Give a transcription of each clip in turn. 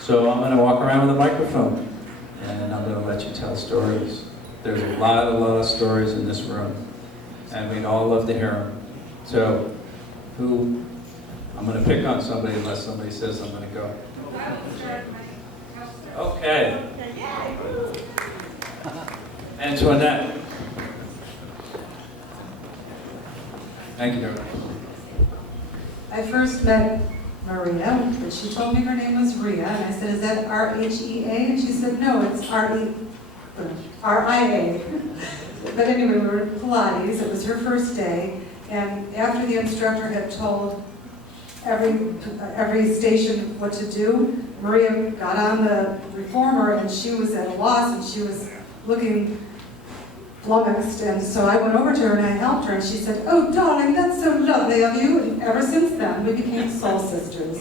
So I'm going to walk around with a microphone, and I'm going to let you tell stories. There's a lot of stories in this room, and we'd all love to hear them. So, I'm going to pick on somebody unless somebody says I'm going to go. Okay. Antoinette. Thank you. I first met Maria, but she told me her name was Ria, and I said, is that R-H-E-A? And she said, no, it's R-I-A. But anyway, we were at Pilates. It was her first day, and after the instructor had told every station what to do, Maria got on the reformer, and she was at a loss, and she was looking flummoxed, and so I went over to her and I helped her, and she said, oh darling, that's so lovely of you, and ever since then we became soul sisters.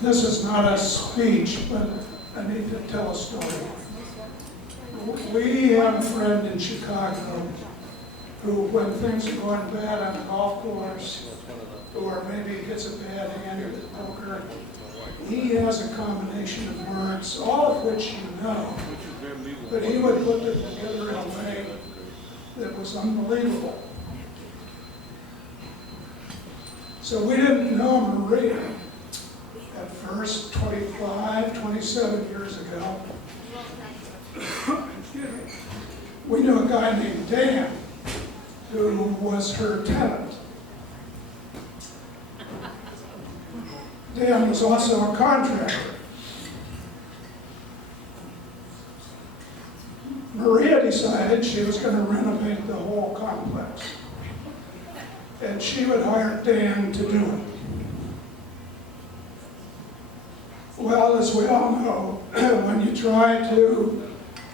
This is not a speech, but I need to tell a story. We have a friend in Chicago who, when things are going bad on the golf course, or maybe gets a bad hand at poker, he has a combination of words, all of which you know, but he would put it together in a way that was unbelievable. So we didn't know Maria at first, 25, 27 years ago. We knew a guy named Dan, who was her tenant. Dan was also a contractor. Maria decided she was going to renovate the whole complex, and she would hire Dan to do it. Well, as we all know, when you try to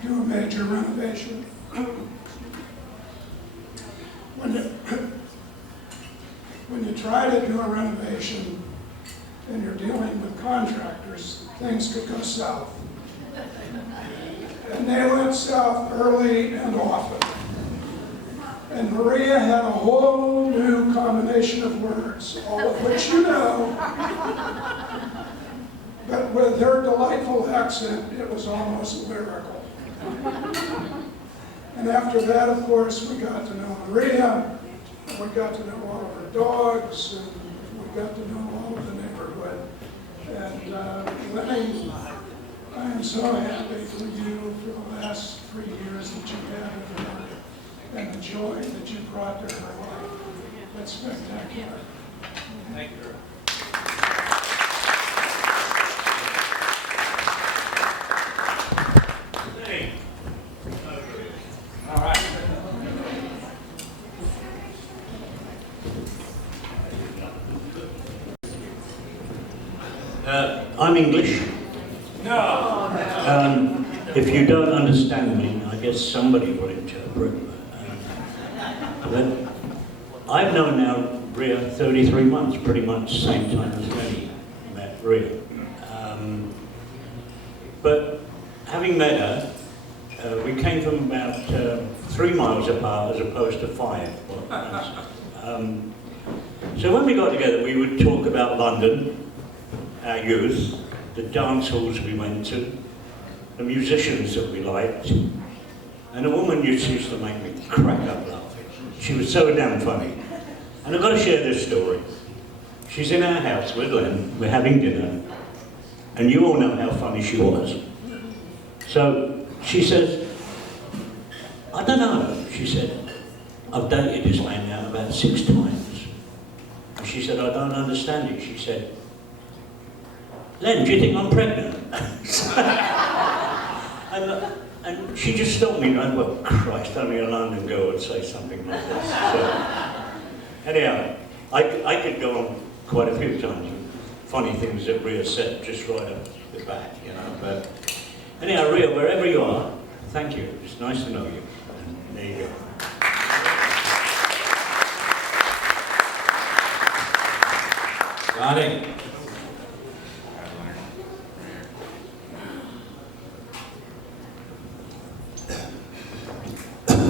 do a major renovation, when you try to do a renovation and you're dealing with contractors, things could go south. And they went south early and often. And Maria had a whole new combination of words, all of which you know. But with her delightful accent, it was almost lyrical. And after that, of course, we got to know Maria, and we got to know all of her dogs, and we got to know all of the neighborhood. And Lenny, I am so happy for you for the last 3 years that you had with her, and the joy that you brought to her life. That's spectacular. Thank you. All right. I'm English. No. If you don't understand me, I guess somebody will interpret. But I've known now Ria 33 months, pretty much same time as Lenny met Ria. But having met her, we came from about 3 miles apart as opposed to 5. So when we got together, we would talk about London, our youth, the dance halls we went to, the musicians that we liked, and a woman used to make me crack up laughing. She was so damn funny. And I've got to share this story. She's in our house with Len, we're having dinner, and you all know how funny she was. So she says, I don't know, she said, I've dated this man now about 6 times. And she said, I don't understand it. She said, Len, do you think I'm pregnant? and she just stopped me and I went, well, Christ, only a London girl would say something like this. So, anyhow, I could go on quite a few times with funny things that Ria said just right up the back, you know. But anyhow, Ria, wherever you are, thank you. It's nice to know you. And there you go. Johnny.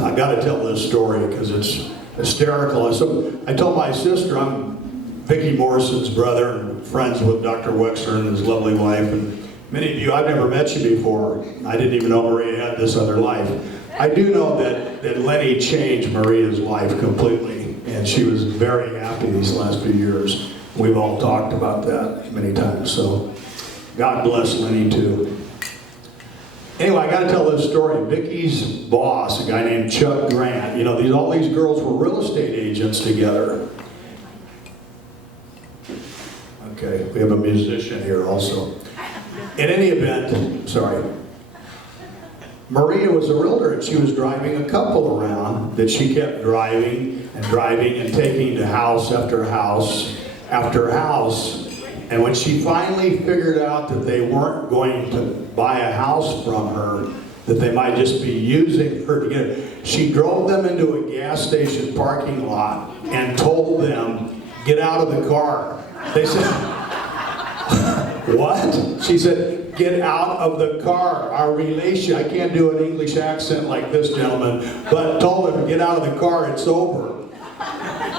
I got to tell this story because it's hysterical. So I told my sister, I'm Vicki Morrison's brother and friends with Dr. Wexler and his lovely wife. And many of you, I've never met you before. I didn't even know Maria had this other life. I do know that Lenny changed Maria's life completely, and she was very happy these last few years. We've all talked about that many times, so God bless Lenny too. Anyway, I got to tell this story. Vicky's boss, a guy named Chuck Grant, you know, all these girls were real estate agents together. Okay, we have a musician here also. In any event, sorry, Maria was a realtor and she was driving a couple around that she kept driving and taking to house after house after house. And when she finally figured out that they weren't going to buy a house from her, that they might just be using her to get it, she drove them into a gas station parking lot and told them, "Get out of the car." They said, "What?" She said, "Get out of the car. Our relation," I can't do an English accent like this gentleman, but told him, "Get out of the car, it's over."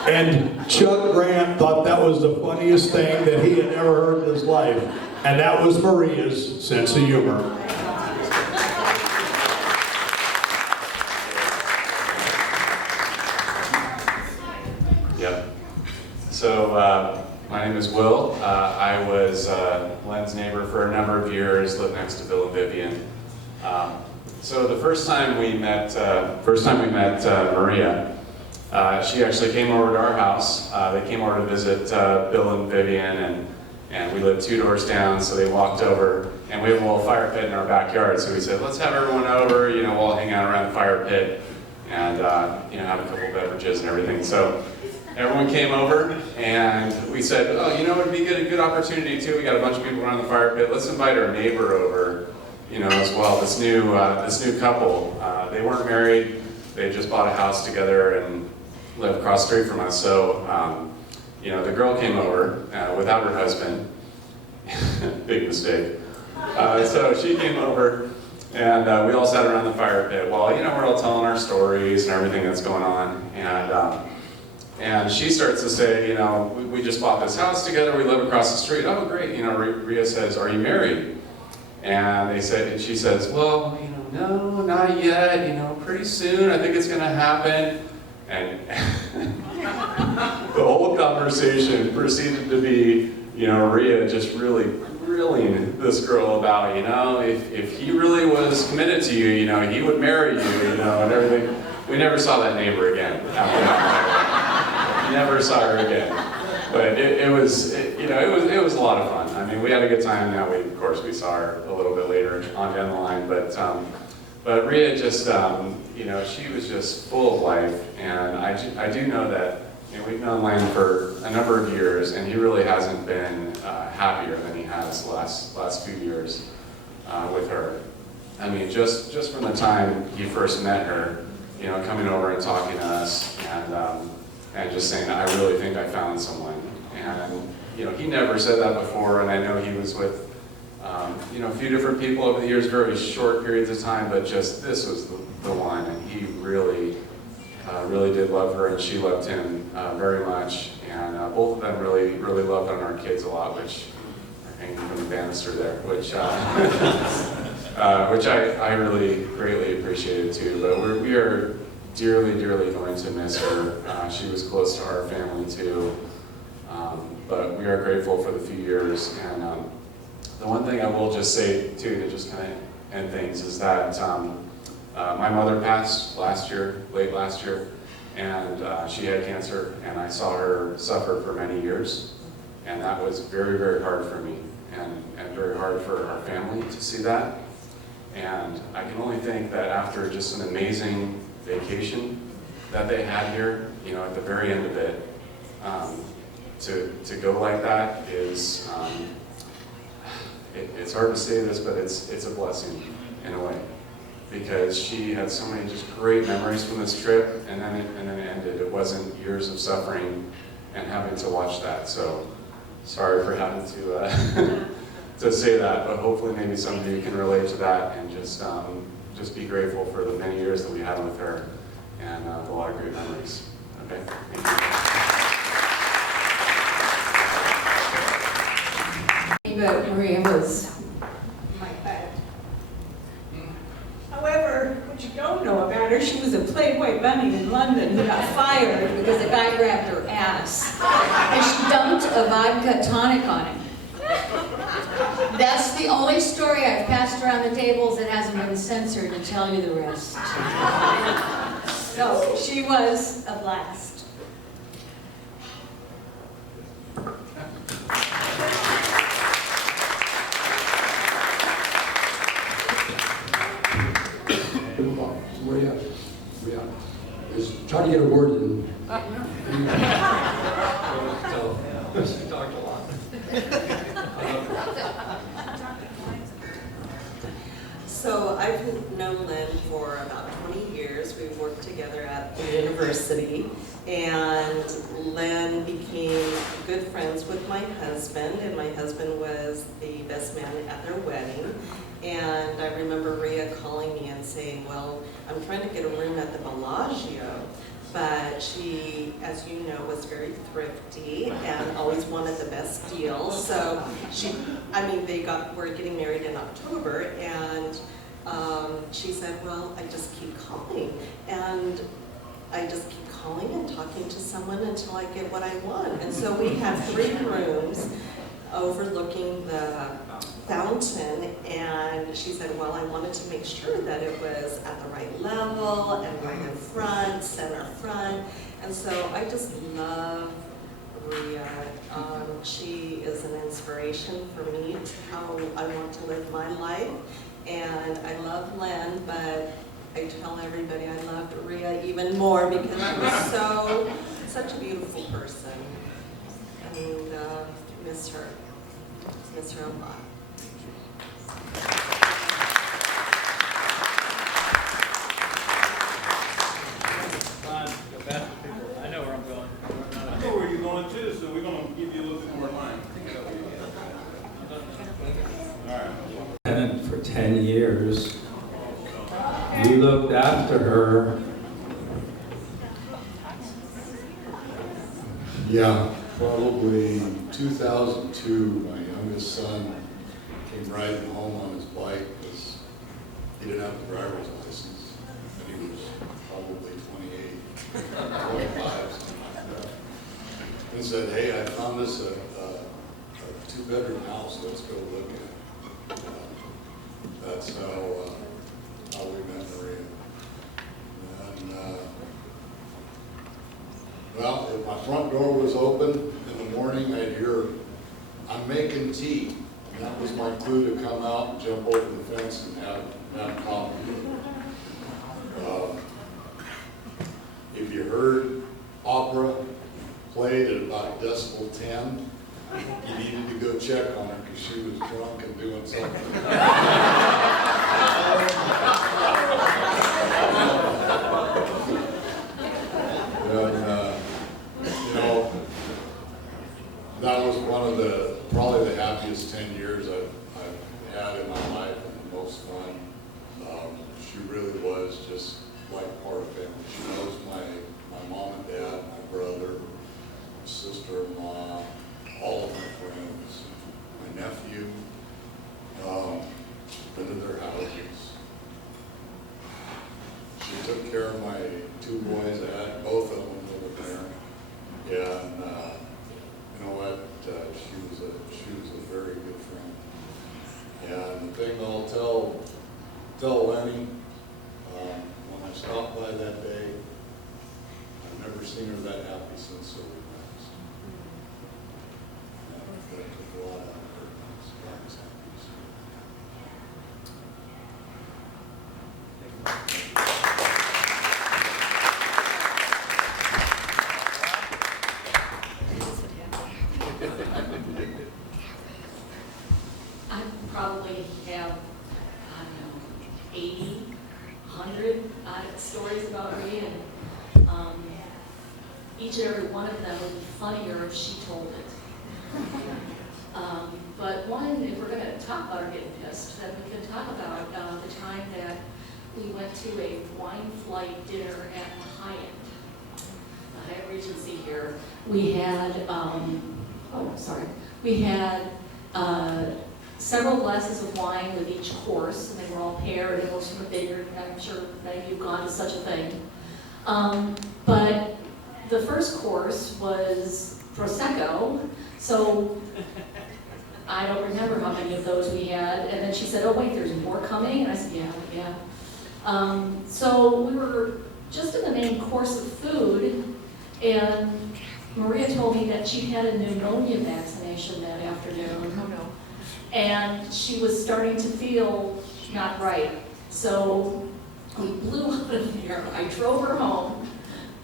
And Chuck Grant thought that was the funniest thing that he had ever heard in his life. And that was Maria's sense of humor. Yep. So my name is Will. I was Len's neighbor for a number of years, lived next to Bill and Vivian. So the first time we met Maria, she actually came over to our house. They came over to visit Bill and Vivian, and we lived 2 doors down, so they walked over, and we have a little fire pit in our backyard, so we said, let's have everyone over, you know, we'll all hang out around the fire pit, and you know, have a couple beverages and everything. So everyone came over, and we said, oh, you know, it'd be a good opportunity too, we got a bunch of people around the fire pit, let's invite our neighbor over, you know, as well, this new couple. They weren't married, they just bought a house together and live across the street from us. So, you know, the girl came over without her husband. Big mistake. So she came over, and we all sat around the fire pit. Well, you know, we're all telling our stories and everything that's going on. And she starts to say, you know, we just bought this house together. We live across the street. Oh, great. You know, Rhea says, are you married? And she says, well, you know, no, not yet. You know, pretty soon. I think it's going to happen. And the whole conversation proceeded to be, you know, Rhea just really grilling this girl about, you know, if he really was committed to you, you know, he would marry you, you know, and everything. We never saw that neighbor again after that. Never saw her again. But it was a lot of fun. I mean, we had a good time. Now of course we saw her a little bit later on down the line, but Rhea just, you know, she was just full of life, and I do know that, you know, we've known Len for a number of years, and he really hasn't been happier than he has the last few years with her. I mean, just from the time he first met her, you know, coming over and talking to us, and just saying, I really think I found someone. And, you know, he never said that before, and I know he was with, you know, a few different people over the years, very short periods of time, but just this was the one, and he really did love her, and she loved him very much, and both of them really loved on our kids a lot, which are hanging from the banister there, which I really greatly appreciated too. But we are dearly going to miss her. She was close to our family too, but we are grateful for the few years. And the one thing I will just say too, to just kind of end things, is that my mother passed late last year, and she had cancer, and I saw her suffer for many years, and that was very hard for me, and very hard for our family to see that. And I can only think that after just an amazing vacation that they had here, you know, at the very end of it, to go like that is, it's hard to say this, but it's a blessing in a way. because she had so many just great memories from this trip, and then it ended. It wasn't years of suffering and having to watch that. So sorry for having to to say that, but hopefully maybe some of you can relate to that and just be grateful for the many years that we had with her and a lot of great memories. Okay, thank you. But Maria was my pet. However, what you don't know about her, she was a Playboy bunny in London who got fired because a guy grabbed her ass. And she dumped a vodka tonic on him. That's the only story I've passed around the tables that hasn't been censored to tell you the rest. So she was a blast. Just try to get a word in. She talked a lot. So I've known Lynn for about 20 years. We worked together at the university, and Lynn became good friends with my husband, and my husband was the best man at their wedding. And I remember Rhea calling me and saying, well, I'm trying to get a room at the Bellagio, but she, as you know, was very thrifty and always wanted the best deal. So we're getting married in October, and she said, well, I just keep calling. And I just keep calling and talking to someone until I get what I want. And so we have 3 rooms overlooking the fountain, and she said, well, I wanted to make sure that it was at the right level and right in front, center front. And so I just love Rhea. She is an inspiration for me, how I want to live my life. And I love Lynn, but I tell everybody I loved Rhea even more because she was such a beautiful person. And miss her a lot. I know where I'm going. I know where you're going too, so we're going to give you a little bit more time. All right. And for 10 years, you looked after her. Yeah, probably 2002, my youngest son came riding home on his bike because he didn't have a driver's license, and he was probably 28, 25, something like that, and said, hey, I found this a 2-bedroom house, let's go look at it. That's how we met Maria. And well, if my front door was open in the morning, I'd hear, I'm making tea. And that was my clue to come out and jump over the fence and have coffee. If you heard opera played at about decibel 10, you needed to go check on her because she was drunk and doing something. That was one of probably the happiest 10 years I've had in my life, and the most fun. She really was just like part of family. She knows my mom and dad, my brother, my sister-in-law, all of my friends, my nephew, been to their houses. She took care of my 2 boys. I had both of them over there. And you know what? She was a very good friend. And the thing I'll tell Lenny, when I stopped by that day, I've never seen her that happy since so we met. That took a lot out of her. I probably have, I don't know, 80 had stories about me, and each and every one of them would be funnier if she told it. But one, if we're going to talk about her getting pissed, then we can talk about the time that we went to a wine flight dinner at the Hyatt Regency here. We had, we had several glasses of wine with each course, and they were all paired, and it was from a vineyard, and I'm sure many of you have gone to such a thing. But the first course was Prosecco, so I don't remember how many of those we had, and then she said, oh wait, there's more coming, and I said, yeah. So we were just in the main course of food, and Maria told me that she had a pneumonia vaccination that afternoon. Oh no. And she was starting to feel not right. So we blew out of there. I drove her home.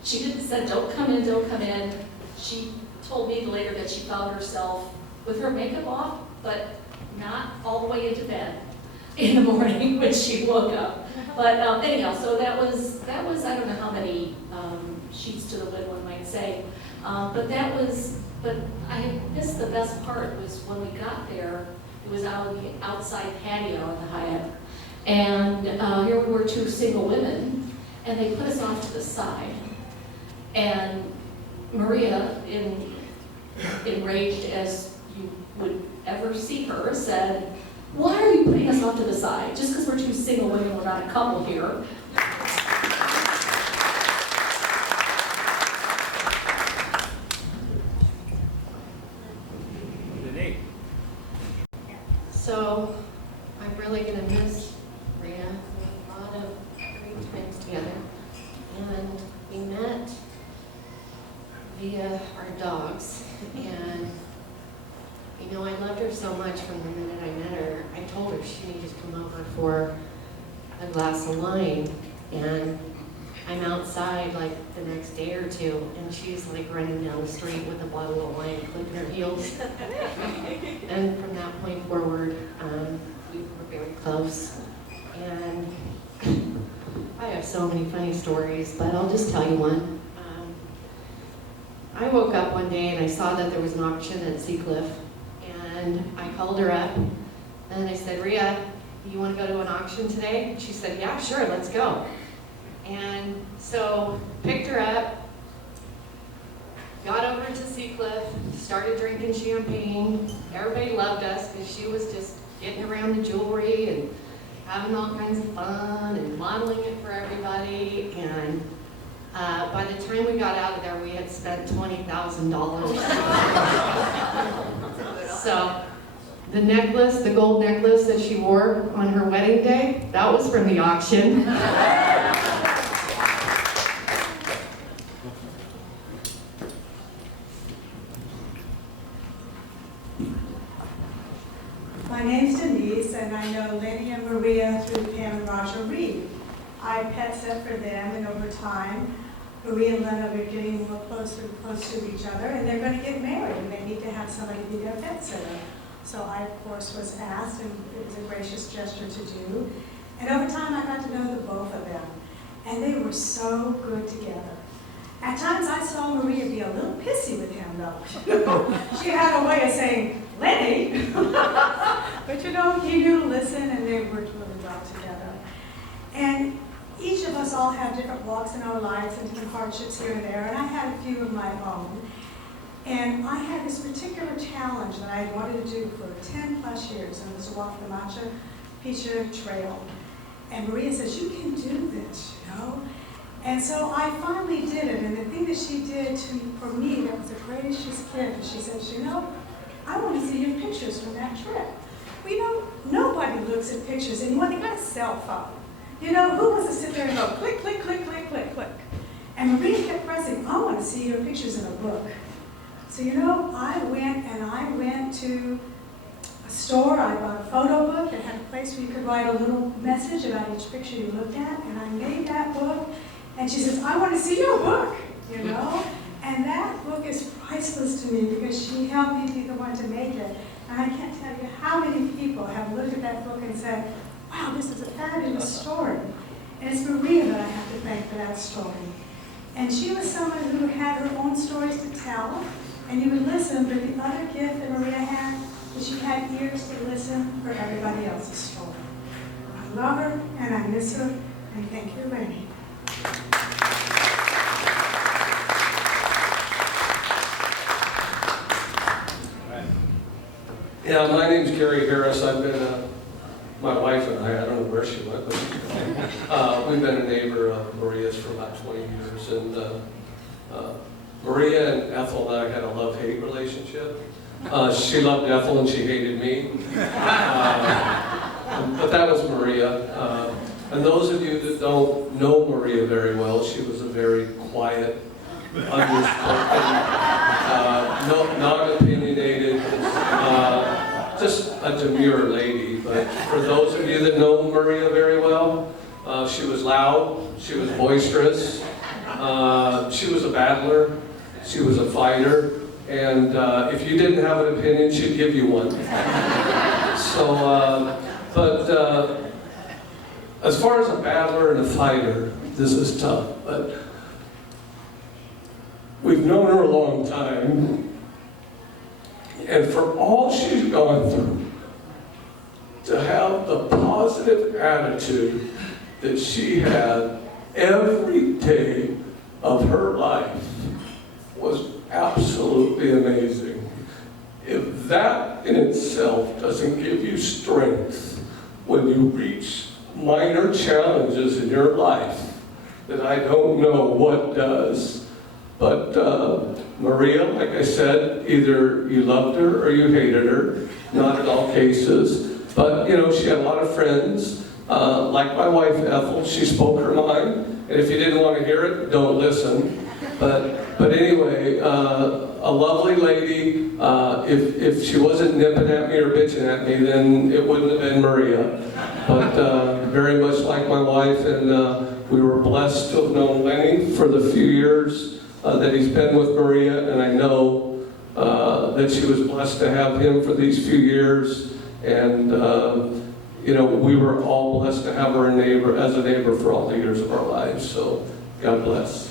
She said, don't come in, don't come in. She told me later that she found herself with her makeup off, but not all the way into bed in the morning when she woke up. But anyhow, so that was I don't know how many sheets to the wind one might say, but I missed the best part was when we got there. It was out on the outside patio of the Hyatt, and here we were, two single women, and they put us off to the side. And Maria, enraged as you would ever see her, said, "Why are you putting us off to the side? Just because we're two single women, we're not a couple here." So I'm really going to miss Maria. We had a lot of great times together. And we met via our dogs. And, you know, I loved her so much from the minute I met her. I told her she needed to come over for a glass of wine. And I'm outside like the next day or two, and she's like running down the street with a bottle of wine, clicking her heels. And from that point forward, we were very close. And I have so many funny stories, but I'll just tell you one. I woke up one day and I saw that there was an auction at Seacliff, and I called her up and I said, "Rhea, you want to go to an auction today?" And she said, "Yeah, sure, let's go." And so picked her up, got over to Seacliff, started drinking champagne. Everybody loved us because she was just getting around the jewelry and having all kinds of fun and modeling it for everybody. And by the time we got out of there, we had spent $20,000. So the necklace, the gold necklace that she wore on her wedding day, that was from the auction. My name's Denise, and I know Lenny and Maria through Pam and Roger Reed. I pet sit for them, and over time, Maria and Len are getting more closer and closer to each other, and they're going to get married, and they need to have somebody be their pet sitter. So I, of course, was asked, and it was a gracious gesture to do. And over time, I got to know the both of them, and they were so good together. At times, I saw Maria be a little pissy with him, though. She had a way of saying, "Lenny," but you know, he knew to listen, and they worked really well together. And each of us all have different walks in our lives and different hardships here and there, and I had a few of my own. And I had this particular challenge that I wanted to do for 10 plus years, and it was to walk the Machu Picchu Trail. And Maria says, "You can do this, you know?" And so I finally did it, and the thing that she did for me that was the greatest gift, she says, "You know, I want to see your pictures from that trip." Well, you know, nobody looks at pictures anymore. They got a cell phone. You know, who wants to sit there and go click, click, click, click, click, click? And Maria kept pressing, "I want to see your pictures in a book." So, you know, I went to a store, I bought a photo book that had a place where you could write a little message about each picture you looked at, and I made that book. And she says, "I want to see your book," you know? And that book is priceless to me because she helped me be the one to make it. And I can't tell you how many people have looked at that book and said, "Wow, this is a fabulous story." And it's Maria that I have to thank for that story. And she was someone who had her own stories to tell, and you would listen, but the other gift that Maria had was she had ears to listen for everybody else's story. I love her, and I miss her, and thank you, Lenny. Yeah, my name's Gary Harris. I've been, my wife and I don't know where she went, but we've been a neighbor of Maria's for about 20 years. And Maria and Ethel and I had a love-hate relationship. She loved Ethel and she hated me. But that was Maria. And those of you that don't know Maria very well, she was a very quiet, unspoken, non-opinionated, just a demure lady. But for those of you that know Maria very well, she was loud, she was boisterous, she was a battler, she was a fighter, and if you didn't have an opinion, she'd give you one. So, as far as a battler and a fighter, this is tough, but we've known her a long time, and for all she's gone through, to have the positive attitude that she had every day of her life was absolutely amazing. If that in itself doesn't give you strength when you reach minor challenges in your life, then I don't know what does. But Maria, like I said, either you loved her or you hated her, not in all cases. But, you know, she had a lot of friends. Like my wife, Ethel, she spoke her mind. And if you didn't want to hear it, don't listen. But anyway, a lovely lady. If she wasn't nipping at me or bitching at me, then it wouldn't have been Maria. But very much like my wife, and we were blessed to have known Lenny for the few years that he's been with Maria, and I know that she was blessed to have him for these few years. And you know, we were all blessed to have her as a neighbor for all the years of our lives. So God bless.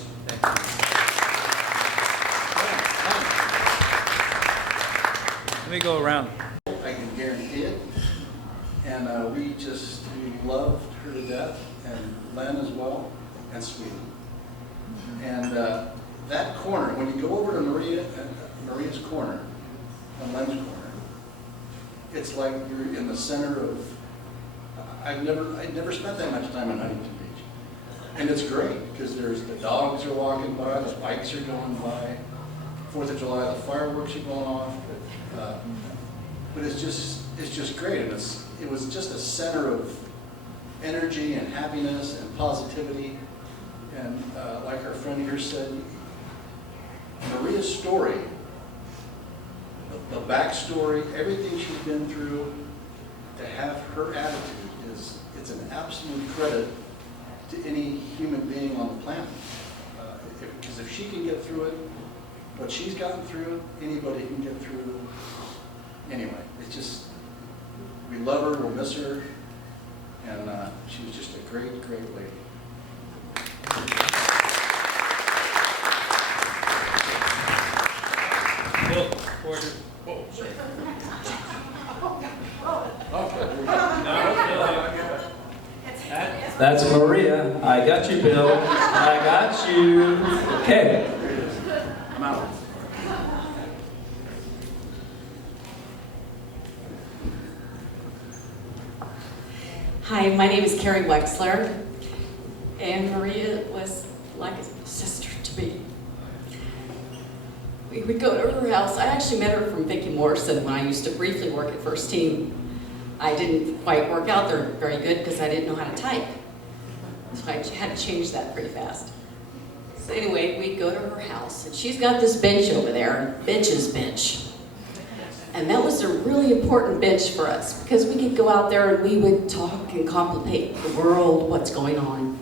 Let me go around. I can guarantee it. And we loved her to death, and Len as well, and Sweetie. And that corner, when you go over to Maria's corner, and Len's corner, it's like you're in the center of, I'd never spent that much time on Huntington Beach. And it's great, because the dogs are walking by, the bikes are going by, 4th of July, the fireworks are going off, but it's just great, and it was just a center of energy and happiness and positivity, and like our friend here said, Maria's story, the backstory, everything she's been through, to have her attitude it's an absolute credit to any human being on the planet, because if she can get through it, what she's gotten through, anybody can get through. Anyway, it's just, we love her, we'll miss her, and she was just a great, great lady. Bill, Porter. Whoa, sorry. That's Maria. I got you, Bill. I got you. Okay. I'm out. Hi, my name is Carrie Wexler, and Maria was like a sister to me. We would go to her house. I actually met her from Vicki Morrison when I used to briefly work at First Team. I didn't quite work out there very good because I didn't know how to type. So I had to change that pretty fast. So anyway, we'd go to her house, and she's got this bench over there, bench's bench. And that was a really important bench for us because we could go out there and we would talk and contemplate the world, what's going on.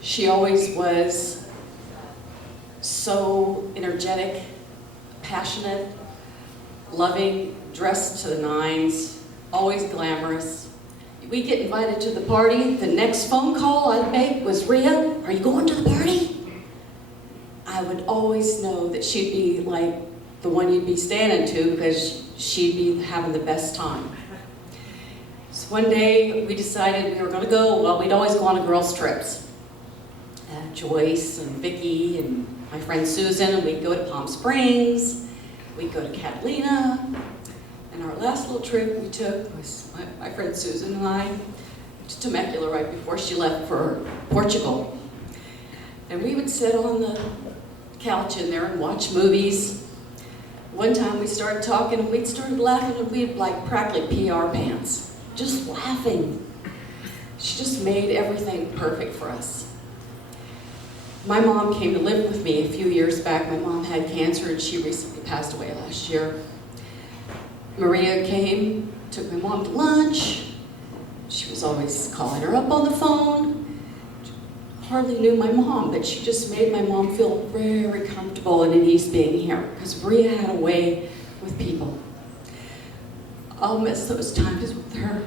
She always was so energetic, passionate, loving, dressed to the nines, always glamorous. we get invited to the party, the next phone call I'd make was, Rhea, are you going to the party? I would always know that she'd be like the one you'd be standing to because she'd be having the best time. So one day we decided we were going to go, well, we'd always go on girls' trips. Joyce and Vicki and my friend Susan, and we'd go to Palm Springs, we'd go to Catalina, and our last little trip we took was my friend Susan and I to Temecula right before she left for Portugal. And we would sit on the couch in there and watch movies. One time we started talking and we started laughing and we'd like practically pee our pants, just laughing. She just made everything perfect for us. My mom came to live with me a few years back. My mom had cancer and she recently passed away last year. Maria came, took my mom to lunch. She was always calling her up on the phone. Hardly knew my mom, but she just made my mom feel very comfortable and at ease being here because Maria had a way with people. I'll miss those times with her,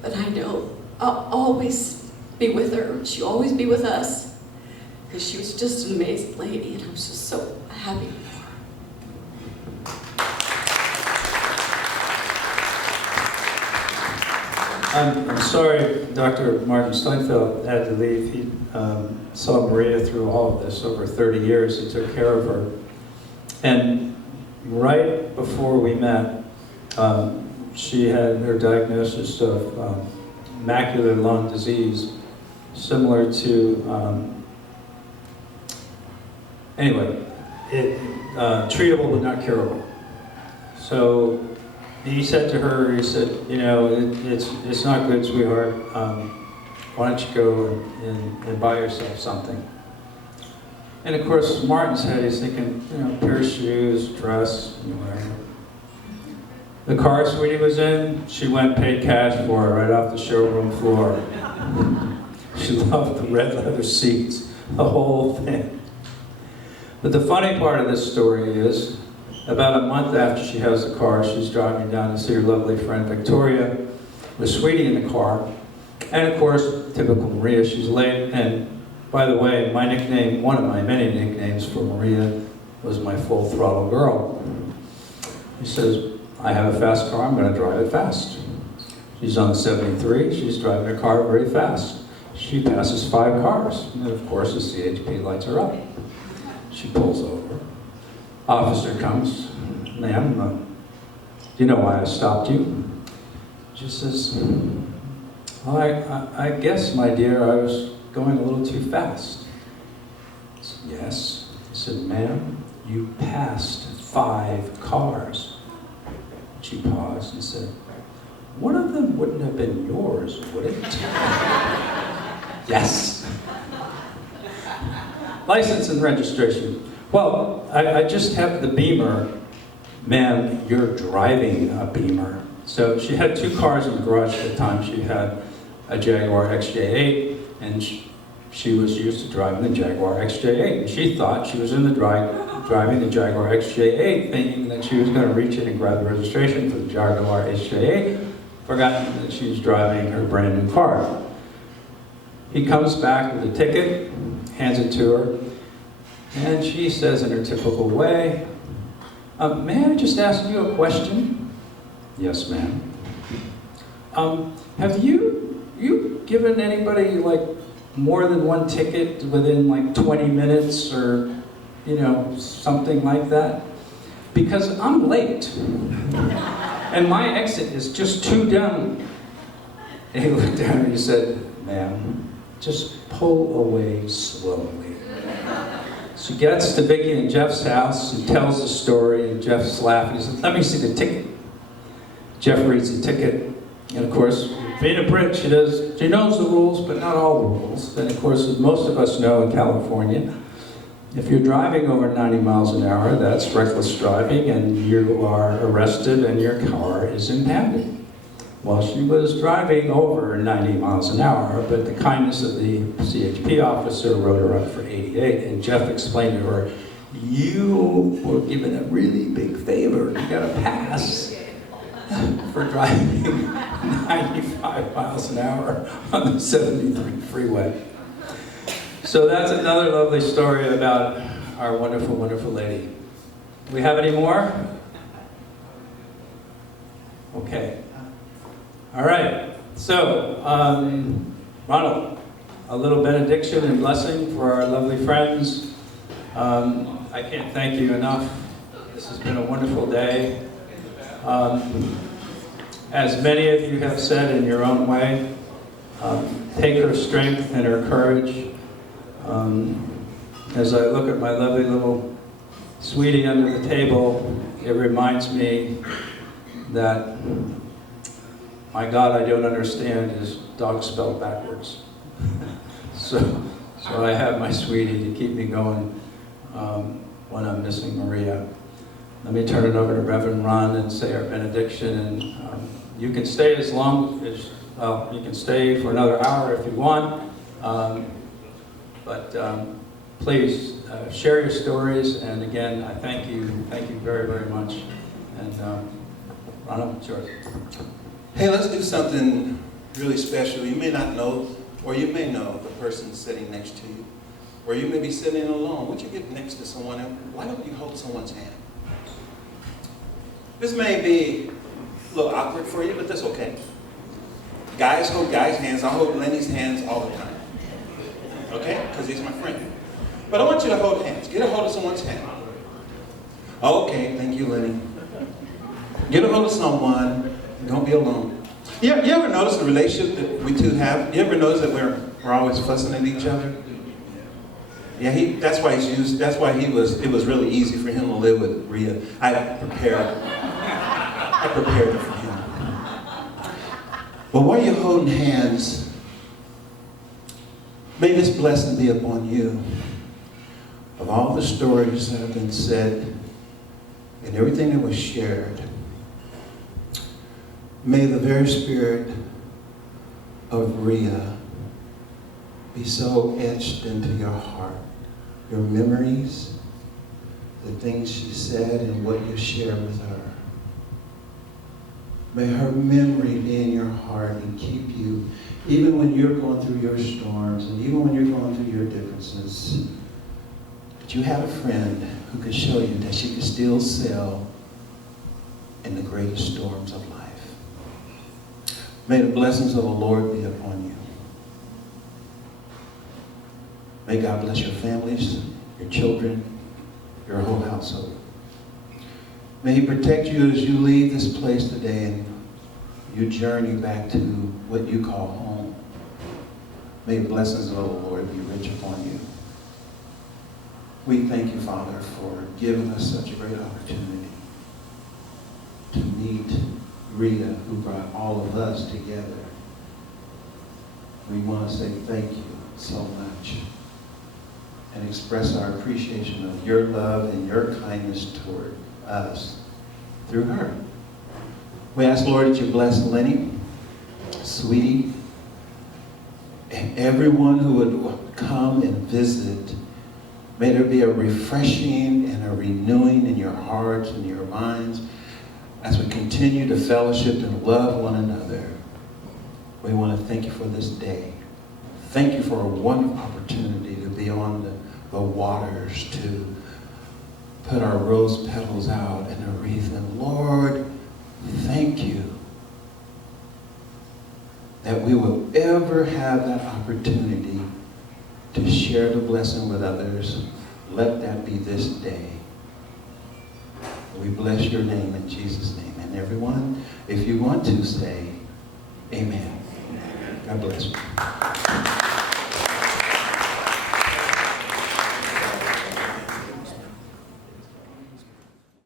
but I know I'll always be with her. She'll always be with us because she was just an amazing lady and I was just so happy for her. I'm sorry Dr. Martin Steinfeld had to leave. He saw Maria through all of this over 30 years. He took care of her. And right before we met, she had her diagnosis of macular lung disease, similar to, treatable but not curable. So he said to her, he said, you know, it's not good, sweetheart. Why don't you go and buy yourself something? And of course, Martin's head, he's thinking, you know, pair of shoes, dress, whatever. The car Sweetie was in, she went and paid cash for it right off the showroom floor. She loved the red leather seats, the whole thing. But the funny part of this story is, about a month after she has the car, she's driving down to see her lovely friend Victoria with Sweetie in the car. And of course, typical Maria, she's late. And by the way, my nickname, one of my many nicknames for Maria, was my full throttle girl. She says, I have a fast car, I'm going to drive it fast. She's on the 73, she's driving her car very fast. She passes 5 cars, and of course the CHP lights are up. She pulls over. Officer comes, ma'am, do you know why I stopped you? She says, well, I guess, my dear, I was going a little too fast. I said, yes. I said, ma'am, you passed 5 cars. She paused and said, one of them wouldn't have been yours, would it? Yes. License and registration. Well, I just have the Beamer. Man, you're driving a Beamer. So she had 2 cars in the garage at the time. She had a Jaguar XJ8, and she was used to driving the Jaguar XJ8. And she thought she was in the driving the Jaguar XJ8, thinking that she was going to reach in and grab the registration for the Jaguar XJ8, forgotten that she was driving her brand new car. He comes back with a ticket, hands it to her, and she says in her typical way, may I just ask you a question? Yes, ma'am. Have you given anybody like more than 1 ticket within like 20 minutes or, you know, something like that? Because I'm late. And my exit is just 2 down. And he looked down and he said, ma'am, just pull away slowly. She gets to Vicki and Jeff's house and tells the story, and Jeff's laughing. He says, let me see the ticket. Jeff reads the ticket, and of course, being a Brit, she knows the rules, but not all the rules. And of course, as most of us know in California, if you're driving over 90 miles an hour, that's reckless driving, and you are arrested and your car is impounded. Well, she was driving over 90 miles an hour, but the kindness of the CHP officer wrote her up for 88, and Jeff explained to her, you were given a really big favor. You got a pass for driving 95 miles an hour on the 73 freeway. So that's another lovely story about our wonderful, wonderful lady. Do we have any more? Okay. All right. So, Ronald, a little benediction and blessing for our lovely friends. I can't thank you enough. This has been a wonderful day. As many of you have said in your own way, take her strength and her courage. As I look at my lovely little sweetie under the table, it reminds me that my God I don't understand is dog spelled backwards. so I have my sweetie to keep me going when I'm missing Maria. Let me turn it over to Reverend Ron and say our benediction, and you can stay as long as, well, you can stay for another hour if you want, but please share your stories, and again, I thank you very, very much, and Ronald, it's yours. Hey, let's do something really special. You may not know, or you may know the person sitting next to you, or you may be sitting alone. Would you get next to someone, and why don't you hold someone's hand? This may be a little awkward for you, but that's okay. Guys hold guys' hands. I hold Lenny's hands all the time. Okay? Because he's my friend. But I want you to hold hands. Get a hold of someone's hand. Okay, thank you, Lenny. Get a hold of someone. Don't be alone. You ever notice the relationship that we two have? You ever notice that we're always fussing at each other? Yeah, that's why it was really easy for him to live with Rhea. I prepared it for him. But while you're holding hands, may this blessing be upon you. Of all the stories that have been said and everything that was shared, may the very spirit of Rhea be so etched into your heart, your memories, the things she said and what you shared with her. May her memory be in your heart and keep you, even when you're going through your storms and even when you're going through your differences, that you have a friend who can show you that she can still sail in the greatest storms of life. May the blessings of the Lord be upon you. May God bless your families, your children, your whole household. May He protect you as you leave this place today and you journey back to what you call home. May the blessings of the Lord be rich upon you. We thank you, Father, for giving us such a great opportunity to meet Rita, who brought all of us together. We want to say thank you so much and express our appreciation of your love and your kindness toward us through her. We ask, Lord, that you bless Lenny, Sweetie, and everyone who would come and visit. May there be a refreshing and a renewing in your hearts and your minds as we continue to fellowship and love one another. We want to thank you for this day. Thank you for a wonderful opportunity to be on the waters, to put our rose petals out in a wreath. And Lord, thank you that we will ever have that opportunity to share the blessing with others. Let that be this day. We bless your name in Jesus' name. And everyone, if you want to say amen. God bless you.